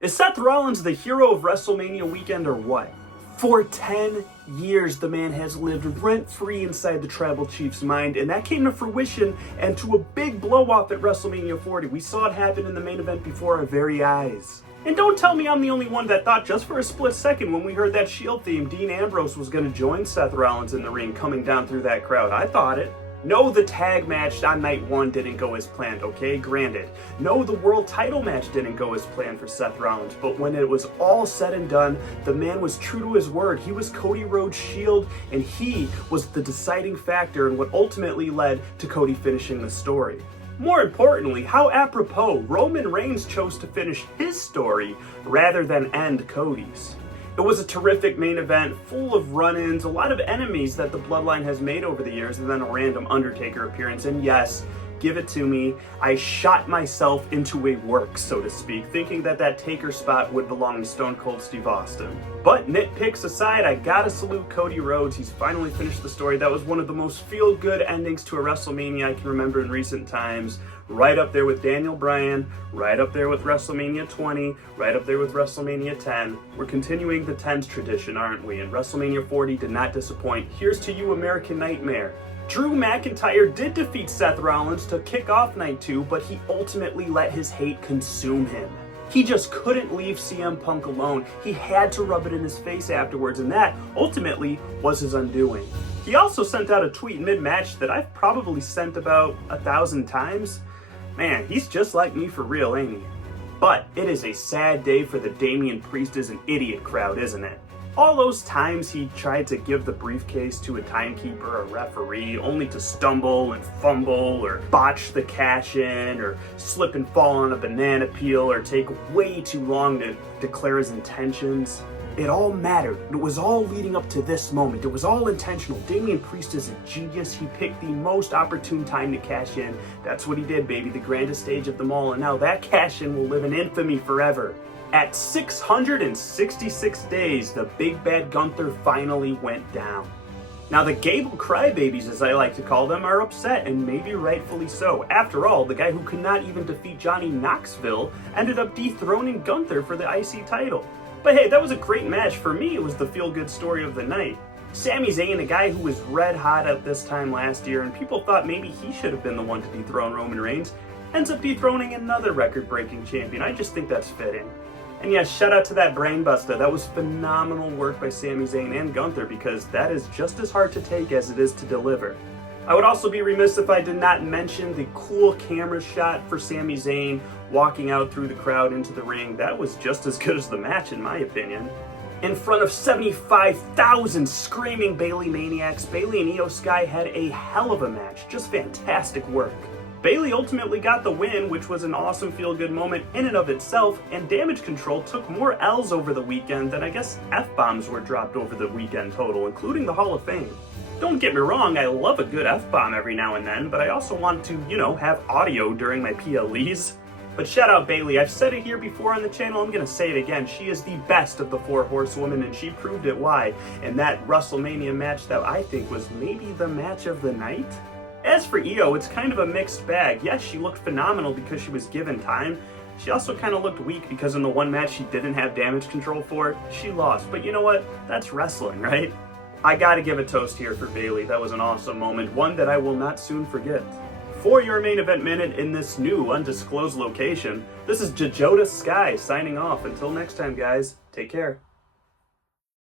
Is Seth Rollins the hero of WrestleMania weekend or what? For 10 years, the man has lived rent-free inside the Tribal Chief's mind, and that came to fruition and to a big blow-off at WrestleMania 40. We saw it happen in the main event before our very eyes. And don't tell me I'm the only one that thought just for a split second when we heard that Shield theme, Dean Ambrose was going to join Seth Rollins in the ring coming down through that crowd. I thought it. No, the tag match on night one didn't go as planned, okay? Granted. No, the world title match didn't go as planned for Seth Rollins, but when it was all said and done, the man was true to his word. He was Cody Rhodes' Shield, and he was the deciding factor in what ultimately led to Cody finishing the story. More importantly, how apropos Roman Reigns chose to finish his story rather than end Cody's. It was a terrific main event, full of run-ins, a lot of enemies that the Bloodline has made over the years, and then a random Undertaker appearance. And yes, give it to me, I shot myself into a work, so to speak, thinking that that Taker spot would belong to Stone Cold Steve Austin. But nitpicks aside, I gotta salute Cody Rhodes. He's finally finished the story. That was one of the most feel-good endings to a WrestleMania I can remember in recent times. Right up there with Daniel Bryan, right up there with WrestleMania 20, right up there with WrestleMania 10. We're continuing the 10s tradition, aren't we? And WrestleMania 40 did not disappoint. Here's to you, American Nightmare. Drew McIntyre did defeat Seth Rollins to kick off night 2, but he ultimately let his hate consume him. He just couldn't leave CM Punk alone. He had to rub it in his face afterwards, and that ultimately was his undoing. He also sent out a tweet mid-match that I've probably sent about 1,000 times. Man, he's just like me for real, ain't he? But it is a sad day for the Damian Priest is an idiot crowd, isn't it? All those times he tried to give the briefcase to a timekeeper or referee only to stumble and fumble or botch the cash in or slip and fall on a banana peel or take way too long to declare his intentions. It all mattered. It was all leading up to this moment. It was all intentional. Damian Priest is a genius. He picked the most opportune time to cash in. That's what he did, baby. The grandest stage of them all. And now that cash in will live in infamy forever. At 666 days, the big bad Gunther finally went down. Now the Gable crybabies, as I like to call them, are upset, and maybe rightfully so. After all, the guy who could not even defeat Johnny Knoxville ended up dethroning Gunther for the IC title. But hey, that was a great match. For me, it was the feel-good story of the night. Sami Zayn, a guy who was red hot at this time last year, and people thought maybe he should have been the one to dethrone Roman Reigns, ends up dethroning another record-breaking champion. I just think that's fitting. And yes, shout out to that brainbuster. That was phenomenal work by Sami Zayn and Gunther, because that is just as hard to take as it is to deliver. I would also be remiss if I did not mention the cool camera shot for Sami Zayn walking out through the crowd into the ring. That was just as good as the match, in my opinion. In front of 75,000 screaming Bayley maniacs, Bayley and Io Sky had a hell of a match. Just fantastic work. Bayley ultimately got the win, which was an awesome feel-good moment in and of itself, and Damage Control took more L's over the weekend than I guess F-bombs were dropped over the weekend total, including the Hall of Fame. Don't get me wrong, I love a good F-bomb every now and then, but I also want to, have audio during my PLEs. But shout out Bayley. I've said it here before on the channel, I'm gonna say it again. She is the best of the 4 horsewomen, and she proved it why in that WrestleMania match that I think was maybe the match of the night. As for Io, it's kind of a mixed bag. Yes, she looked phenomenal because she was given time. She also kind of looked weak because in the one match she didn't have Damage Control for, she lost. But you know what? That's wrestling, right? I gotta give a toast here for Bayley. That was an awesome moment, one that I will not soon forget. For your main event minute in this new undisclosed location, this is Jajota Sky signing off. Until next time, guys, take care.